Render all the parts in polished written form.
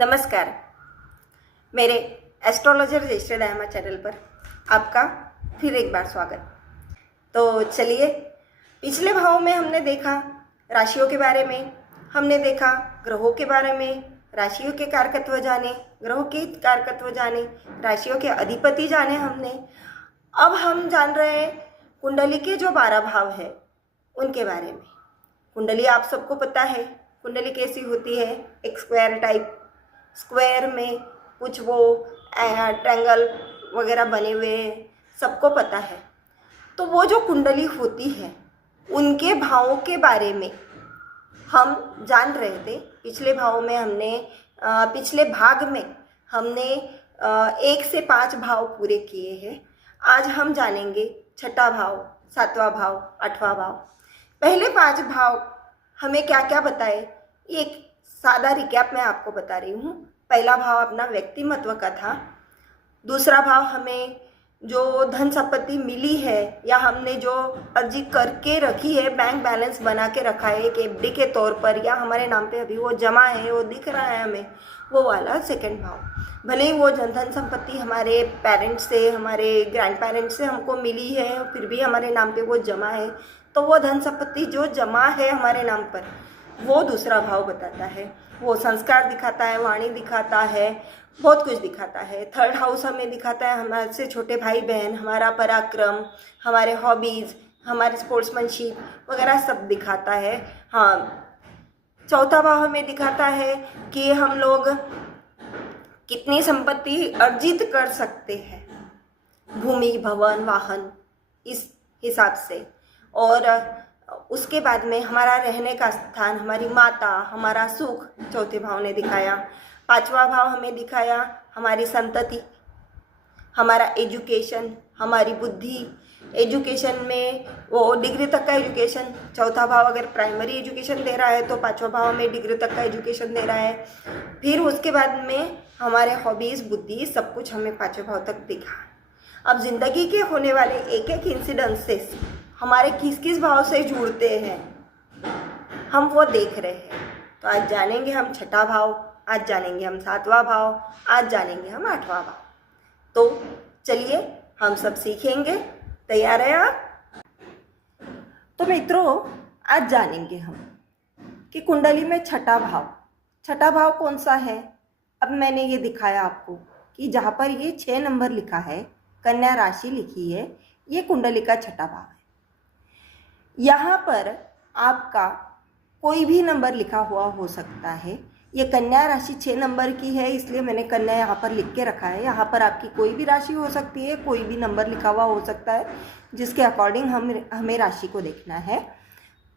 नमस्कार। मेरे astrologer Jayashree Dayma channel पर आपका फिर एक बार स्वागत। तो चलिए, पिछले भाव में हमने देखा राशियों के बारे में, हमने देखा ग्रहों के बारे में, राशियों के कारकत्व जाने, ग्रहों के कारकत्व जाने, राशियों के अधिपति जाने हमने। अब हम जान रहे हैं कुंडली के जो 12 भाव है उनके बारे में। कुंडली आप सबको पता है, कुंडली कैसी होती है, एक स्क्वायर टाइप, स्क्वायर में कुछ वो ट्रायंगल वगैरह बने हुए हैं, सबको पता है। तो वो जो कुंडली होती है उनके भावों के बारे में हम जान रहे थे। पिछले भाव में हमने पिछले भाग में हमने 1 से 5 भाव पूरे किए हैं। आज हम जानेंगे 6ठा भाव, 7वां भाव, 8वां भाव। पहले 5 भाव हमें क्या क्या बताए, एक सादा रिकैप मैं आपको बता रही हूँ। पहला भाव अपना व्यक्तिमत्व का था। दूसरा भाव हमें जो धन संपत्ति मिली है या हमने जो अर्जी करके रखी है, बैंक बैलेंस बना के रखा है एक एफडी के तौर पर, या हमारे नाम पे अभी वो जमा है, वो दिख रहा है हमें, वो वाला सेकंड भाव। भले ही वो धन संपत्ति हमारे पेरेंट्स से, हमारे ग्रैंड पेरेंट्स से हमको मिली है, फिर भी हमारे नाम पे वो जमा है, तो वो धन संपत्ति जो जमा है हमारे नाम पर, वो दूसरा भाव बताता है। वो संस्कार दिखाता है, वाणी दिखाता है, बहुत कुछ दिखाता है। थर्ड हाउस हमें दिखाता है हमारे से छोटे भाई बहन, हमारा पराक्रम, हमारे हॉबीज़, हमारे स्पोर्ट्समैनशिप वगैरह सब दिखाता है। हाँ, चौथा भाव हमें दिखाता है कि हम लोग कितनी संपत्ति अर्जित कर सकते हैं, भूमि, भवन, वाहन, इस हिसाब से। और उसके बाद में हमारा रहने का स्थान, हमारी माता, हमारा सुख चौथे भाव ने दिखाया। 5वां भाव हमें दिखाया हमारी संतति, हमारा एजुकेशन, हमारी बुद्धि। एजुकेशन में वो डिग्री तक का एजुकेशन, चौथा भाव अगर प्राइमरी एजुकेशन दे रहा है तो 5वां भाव में डिग्री तक का एजुकेशन दे रहा है। फिर उसके बाद में हमारे हॉबीज़, बुद्धि, सब कुछ हमें 5वें भाव तक दिखा। अब जिंदगी के होने वाले एक एक इंसिडेंसेस हमारे किस किस भाव से जुड़ते हैं, हम वो देख रहे हैं। तो आज जानेंगे हम 6ठा भाव, आज जानेंगे हम 7वां भाव, आज जानेंगे हम 8वां भाव। तो चलिए हम सब सीखेंगे। तैयार है आप? तो मित्रों, आज जानेंगे हम कि कुंडली में 6ठा भाव, 6ठा भाव कौन सा है। अब मैंने ये दिखाया आपको कि जहाँ पर ये 6 नंबर लिखा है, कन्या राशि लिखी है, ये कुंडली का 6ठा भाव है। यहाँ पर आपका कोई भी नंबर लिखा हुआ हो सकता है। ये कन्या राशि 6 नंबर की है, इसलिए मैंने कन्या यहाँ पर लिख के रखा है। यहाँ पर आपकी कोई भी राशि हो सकती है, कोई भी नंबर लिखा हुआ हो सकता है, जिसके अकॉर्डिंग हमें राशि को देखना है।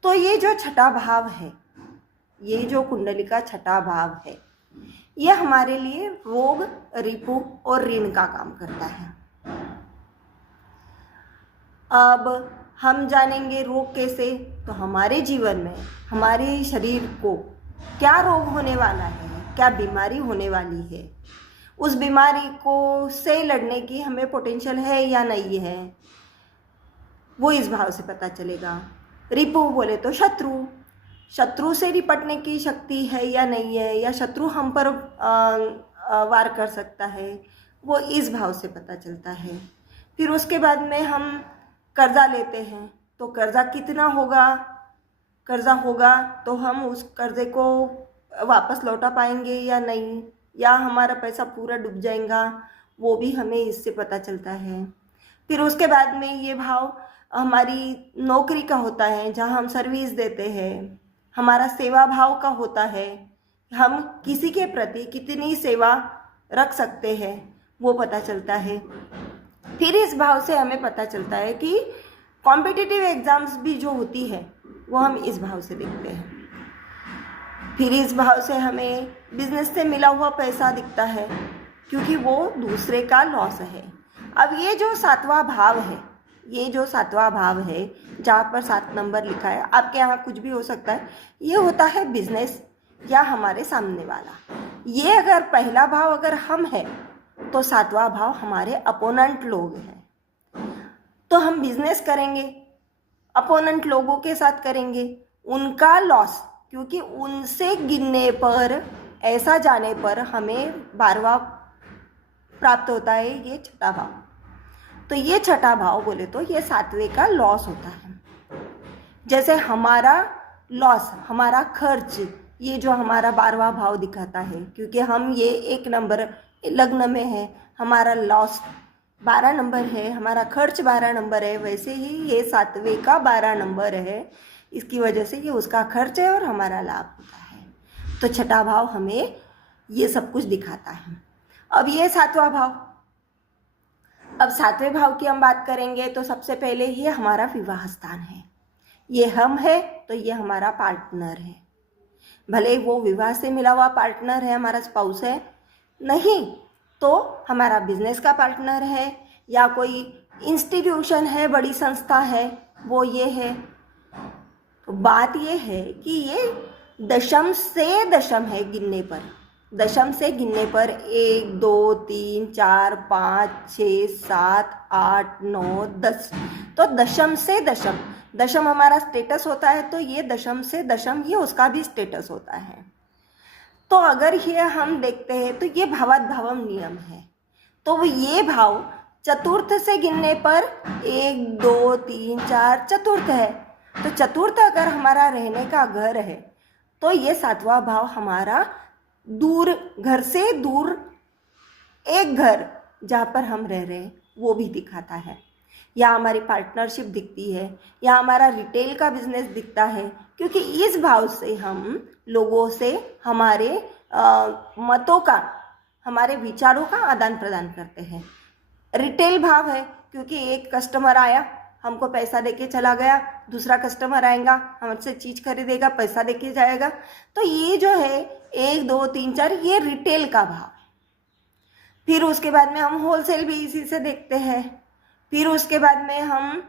तो ये जो 6ठा भाव है, ये जो कुंडली का 6ठा भाव है, ये हमारे लिए रोग, रिपु और ऋण का काम करता है। अब हम जानेंगे रोग कैसे। तो हमारे जीवन में, हमारे शरीर को क्या रोग होने वाला है, क्या बीमारी होने वाली है, उस बीमारी को से लड़ने की हमें पोटेंशियल है या नहीं है, वो इस भाव से पता चलेगा। रिपु बोले तो शत्रु, शत्रु से निपटने की शक्ति है या नहीं है, या शत्रु हम पर वार कर सकता है, वो इस भाव से पता चलता है। फिर उसके बाद में हम कर्जा लेते हैं, तो कर्जा कितना होगा, कर्जा होगा तो हम उस कर्जे को वापस लौटा पाएंगे या नहीं, या हमारा पैसा पूरा डूब जाएगा, वो भी हमें इससे पता चलता है। फिर उसके बाद में ये भाव हमारी नौकरी का होता है, जहाँ हम सर्विस देते हैं। हमारा सेवा भाव का होता है, हम किसी के प्रति कितनी सेवा रख सकते हैं, वो पता चलता है। फिर इस भाव से हमें पता चलता है कि कॉम्पिटिटिव एग्ज़ाम्स भी जो होती है वो हम इस भाव से देखते हैं। फिर इस भाव से हमें बिजनेस से मिला हुआ पैसा दिखता है, क्योंकि वो दूसरे का लॉस है। अब ये जो 7वां भाव है, ये जो 7वां भाव है, जहाँ पर 7 नंबर लिखा है, आपके यहाँ कुछ भी हो सकता है, ये होता है बिजनेस या हमारे सामने वाला। ये अगर पहला भाव अगर हम है, तो 7वां भाव हमारे अपोनेंट लोग हैं। तो हम बिजनेस करेंगे, अपोनेंट लोगों के साथ करेंगे, उनका लॉस, क्योंकि उनसे गिनने पर ऐसा जाने पर हमें 12वां प्राप्त होता है, ये छठा भाव। तो ये छठा भाव बोले तो ये 7वें का लॉस होता है। जैसे हमारा लॉस, हमारा खर्च, ये जो हमारा 12वां भाव दिखाता है, क्योंकि हम ये एक नंबर लग्न में है, हमारा लॉस 12 नंबर है, हमारा खर्च 12 नंबर है, वैसे ही ये 7वें का 12 नंबर है। इसकी वजह से ये उसका खर्च है और हमारा लाभ होता है। तो छठा भाव हमें ये सब कुछ दिखाता है। अब ये 7वां भाव, अब 7वें भाव की हम बात करेंगे तो सबसे पहले ये हमारा विवाह स्थान है। ये हम है तो ये हमारा पार्टनर है, भले वो विवाह से मिला हुआ पार्टनर है, हमारा स्पाउस है, नहीं तो हमारा बिजनेस का पार्टनर है या कोई इंस्टीट्यूशन है, बड़ी संस्था है, वो ये है। तो बात ये है कि ये दशम से दशम है गिनने पर, दशम से गिनने पर 1 2 3 4 5 6 7 8 9 10, तो दशम से दशम, दशम हमारा स्टेटस होता है, तो ये दशम से दशम ये उसका भी स्टेटस होता है। तो अगर ये हम देखते हैं तो ये भावाद्भावम नियम है। तो ये भाव चतुर्थ से गिनने पर 1 2 3 4 चतुर्थ है। तो चतुर्थ अगर हमारा रहने का घर है तो ये 7वां भाव हमारा दूर, घर से दूर एक घर जहाँ पर हम रह रहे हैं वो भी दिखाता है, या हमारी पार्टनरशिप दिखती है, या हमारा रिटेल का बिजनेस दिखता है, क्योंकि इस भाव से हम लोगों से हमारे मतों का, हमारे विचारों का आदान प्रदान करते हैं। रिटेल भाव है क्योंकि एक कस्टमर आया, हमको पैसा देके चला गया, दूसरा कस्टमर आएगा, हमसे चीज़ खरीदेगा, पैसा देके जाएगा। तो ये जो है 1 2 3 4 ये रिटेल का भाव है। फिर उसके बाद में हम होलसेल भी इसी से देखते हैं, फिर उसके बाद में हम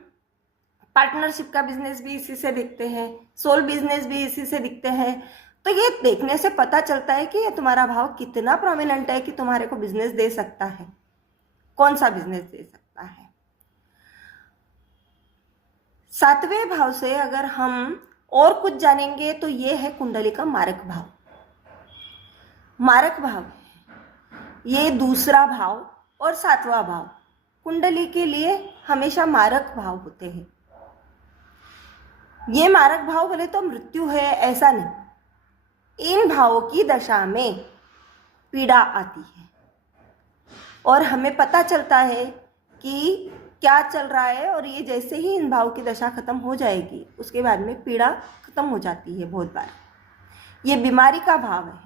पार्टनरशिप का बिजनेस भी इसी से देखते हैं, सोल बिजनेस भी इसी से दिखते हैं। तो ये देखने से पता चलता है कि ये तुम्हारा भाव कितना प्रोमिनेंट है कि तुम्हारे को बिजनेस दे सकता है, कौन सा बिजनेस दे सकता है। 7वें भाव से अगर हम और कुछ जानेंगे तो ये है कुंडली का मारक भाव। मारक भाव ये दूसरा भाव और 7वां भाव कुंडली के लिए हमेशा मारक भाव होते हैं। ये मारक भाव बोले तो मृत्यु है ऐसा नहीं, इन भावों की दशा में पीड़ा आती है और हमें पता चलता है कि क्या चल रहा है, और ये जैसे ही इन भाव की दशा खत्म हो जाएगी उसके बाद में पीड़ा खत्म हो जाती है। बहुत बार ये बीमारी का भाव है,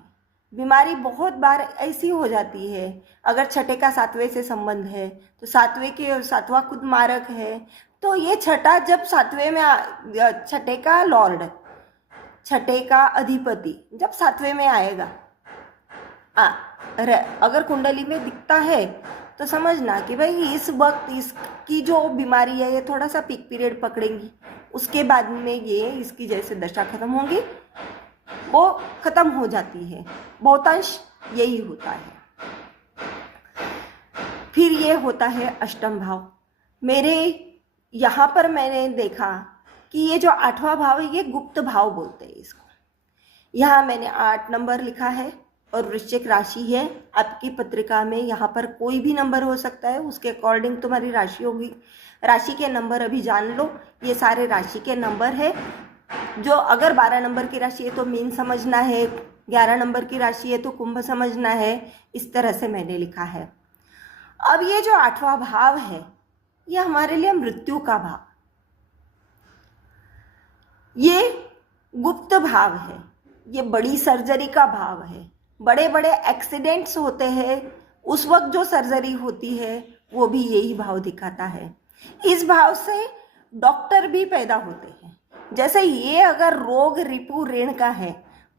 बीमारी बहुत बार ऐसी हो जाती है। अगर छठे का 7वें से संबंध है तो 7वां खुद मारक है, तो ये छठा जब 7वें में, छठे का लॉर्ड, छठे का अधिपति जब 7वें में आएगा, अगर कुंडली में दिखता है तो समझना कि भाई इस वक्त इसकी जो बीमारी है ये थोड़ा सा पीक पीरियड पकड़ेंगी, उसके बाद में ये इसकी जैसे दशा खत्म होंगी वो खत्म हो जाती है। बहुतांश यही होता है। फिर ये होता है अष्टम भाव। मेरे यहाँ पर मैंने देखा कि ये जो 8वां भाव है ये गुप्त भाव बोलते हैं इसको। यहाँ मैंने 8 नंबर लिखा है और वृश्चिक राशि है। आपकी पत्रिका में यहाँ पर कोई भी नंबर हो सकता है, उसके अकॉर्डिंग तुम्हारी राशि होगी। राशि के नंबर अभी जान लो, ये सारे राशि के नंबर है। जो अगर 12 नंबर की राशि है तो मीन समझना है, 11 नंबर की राशि है तो कुंभ समझना है। इस तरह से मैंने लिखा है। अब ये जो 8वां भाव है ये हमारे लिए मृत्यु का भाव, ये गुप्त भाव है, ये बड़ी सर्जरी का भाव है। बड़े बड़े एक्सीडेंट्स होते हैं उस वक्त जो सर्जरी होती है वो भी यही भाव दिखाता है। इस भाव से डॉक्टर भी पैदा होते हैं। जैसे ये अगर रोग रिपु ऋण का है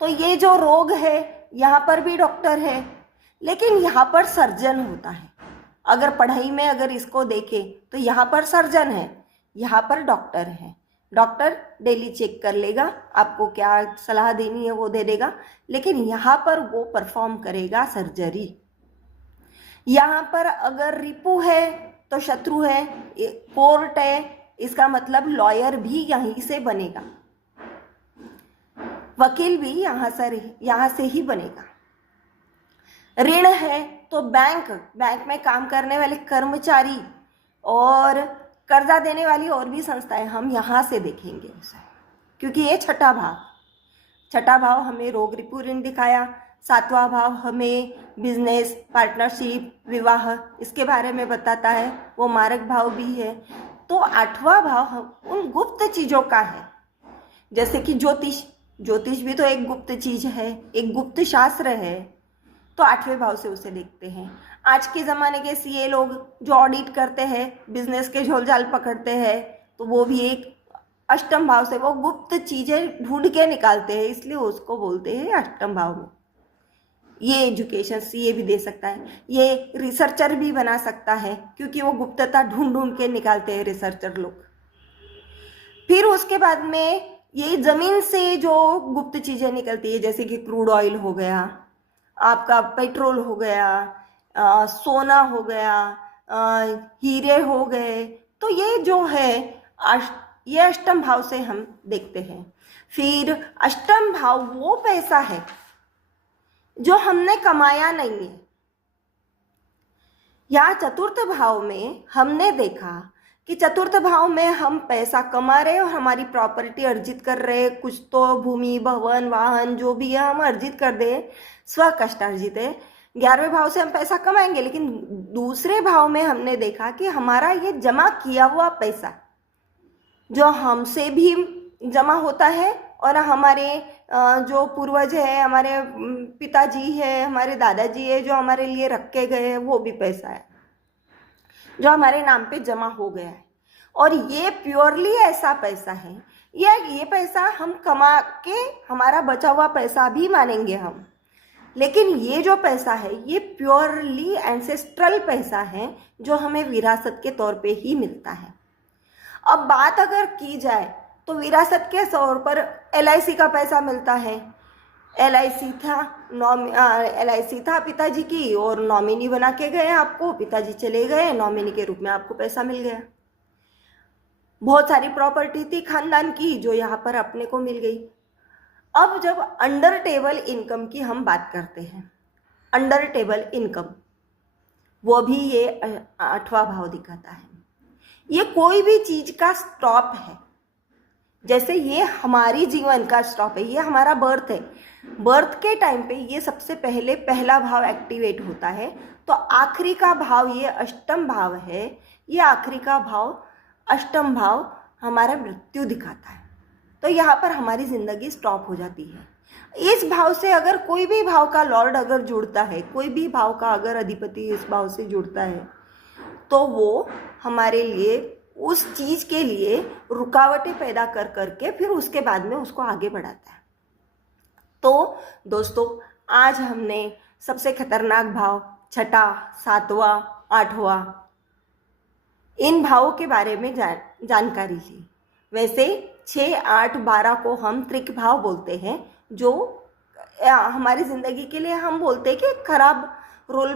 तो ये जो रोग है यहाँ पर भी डॉक्टर है, लेकिन यहाँ पर सर्जन होता है। अगर पढ़ाई में अगर इसको देखें तो यहाँ पर सर्जन है, यहाँ पर डॉक्टर है। डॉक्टर डेली चेक कर लेगा, आपको क्या सलाह देनी है वो दे देगा, लेकिन यहाँ पर वो परफॉर्म करेगा सर्जरी। यहाँ पर अगर रिपु है तो शत्रु है, कोर्ट है, इसका मतलब लॉयर भी यहीं से बनेगा, वकील भी यहाँ से ही बनेगा। ऋण है तो बैंक में काम करने वाले कर्मचारी और कर्जा देने वाली और भी संस्थाएं, हम यहाँ से देखेंगे उसे, क्योंकि ये छठा भाव हमें रोग रिपू ऋण दिखाया, सातवां भाव हमें बिजनेस, पार्टनरशिप, विवाह इसके बारे में बताता है, वो मारक भाव भी है। तो आठवां भाव उन गुप्त चीज़ों का है, जैसे कि ज्योतिष भी तो एक गुप्त चीज है, एक गुप्त शास्त्र है, तो आठवें भाव से उसे देखते हैं। आज के ज़माने के सीए लोग जो ऑडिट करते हैं, बिजनेस के झोलझाल पकड़ते हैं, तो वो भी एक अष्टम भाव से वो गुप्त चीज़ें ढूंढ के निकालते हैं, इसलिए उसको बोलते हैं अष्टम भाव में। ये एजुकेशन सीए भी दे सकता है, ये रिसर्चर भी बना सकता है, क्योंकि वो गुप्तता ढूंढ के निकालते हैं रिसर्चर लोग। फिर उसके बाद में ये ज़मीन से जो गुप्त चीज़ें निकलती है, जैसे कि क्रूड ऑयल हो गया, आपका पेट्रोल हो गया, सोना हो गया, हीरे हो गए, तो ये जो है ये अष्टम भाव से हम देखते हैं। फिर अष्टम भाव वो पैसा है जो हमने कमाया नहीं है। या चतुर्थ भाव में हमने देखा कि चतुर्थ भाव में हम पैसा कमा रहे और हमारी प्रॉपर्टी अर्जित कर रहे, कुछ तो भूमि, भवन, वाहन जो भी है हम अर्जित कर दे, स्व कष्ट अर्जित है। 11वें भाव से हम पैसा कमाएंगे, लेकिन दूसरे भाव में हमने देखा कि हमारा ये जमा किया हुआ पैसा जो हमसे भी जमा होता है और हमारे जो पूर्वज है, हमारे पिताजी है, हमारे दादाजी है, जो हमारे लिए रख के गए हैं, वो भी पैसा है जो हमारे नाम पे जमा हो गया है। और ये प्योरली ऐसा पैसा है, ये पैसा हम कमा के हमारा बचा हुआ पैसा भी मानेंगे हम, लेकिन ये जो पैसा है ये प्योरली एंसेस्ट्रल पैसा है जो हमें विरासत के तौर पे ही मिलता है। अब बात अगर की जाए तो विरासत के तौर पर LIC का पैसा मिलता है। LIC था पिताजी की और नॉमिनी बना के गए आपको, पिताजी चले गए, नॉमिनी के रूप में आपको पैसा मिल गया। बहुत सारी प्रॉपर्टी थी खानदान की जो यहाँ पर अपने को मिल गई। अब जब अंडर टेबल इनकम की हम बात करते हैं, अंडर टेबल इनकम वो भी ये 8वां भाव दिखाता है। ये कोई भी चीज का स्टॉप है, जैसे ये हमारी जीवन का स्टॉप है, ये हमारा बर्थ है, बर्थ के टाइम पे ये सबसे पहले पहला भाव एक्टिवेट होता है, तो आखिरी का भाव ये अष्टम भाव है, ये आखिरी का भाव अष्टम भाव हमारा मृत्यु दिखाता है। तो यहाँ पर हमारी ज़िंदगी स्टॉप हो जाती है। इस भाव से अगर कोई भी भाव का लॉर्ड अगर जुड़ता है, कोई भी भाव का अगर अधिपति इस भाव से जुड़ता है, तो वो हमारे लिए उस चीज़ के लिए रुकावटें पैदा कर करके फिर उसके बाद में उसको आगे बढ़ाता है। तो दोस्तों, आज हमने सबसे खतरनाक भाव 6, 7वां, 8वां इन भावों के बारे में जानकारी ली। वैसे 6, 8, 12 को हम त्रिक भाव बोलते हैं, जो हमारी ज़िंदगी के लिए हम बोलते हैं कि खराब रोल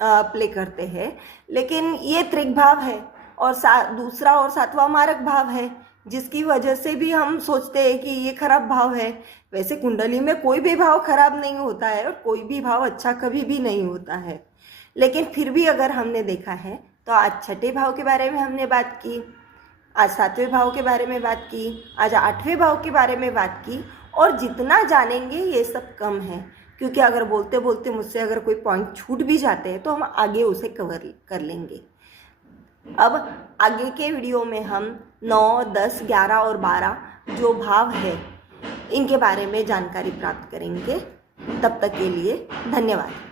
प्ले करते हैं, लेकिन ये त्रिक भाव है। और दूसरा और 7वां मारक भाव है, जिसकी वजह से भी हम सोचते हैं कि ये खराब भाव है। वैसे कुंडली में कोई भी भाव खराब नहीं होता है और कोई भी भाव अच्छा कभी भी नहीं होता है, लेकिन फिर भी अगर हमने देखा है तो आज 6ठे भाव के बारे में हमने बात की, आज 7वें भाव के बारे में बात की, आज 8वें भाव के बारे में बात की। और जितना जानेंगे ये सब कम है, क्योंकि अगर बोलते बोलते मुझसे अगर कोई पॉइंट छूट भी जाते हैं तो हम आगे उसे कवर कर लेंगे। अब आगे के वीडियो में हम 9, 10, 11 और 12 जो भाव है इनके बारे में जानकारी प्राप्त करेंगे। तब तक के लिए धन्यवाद।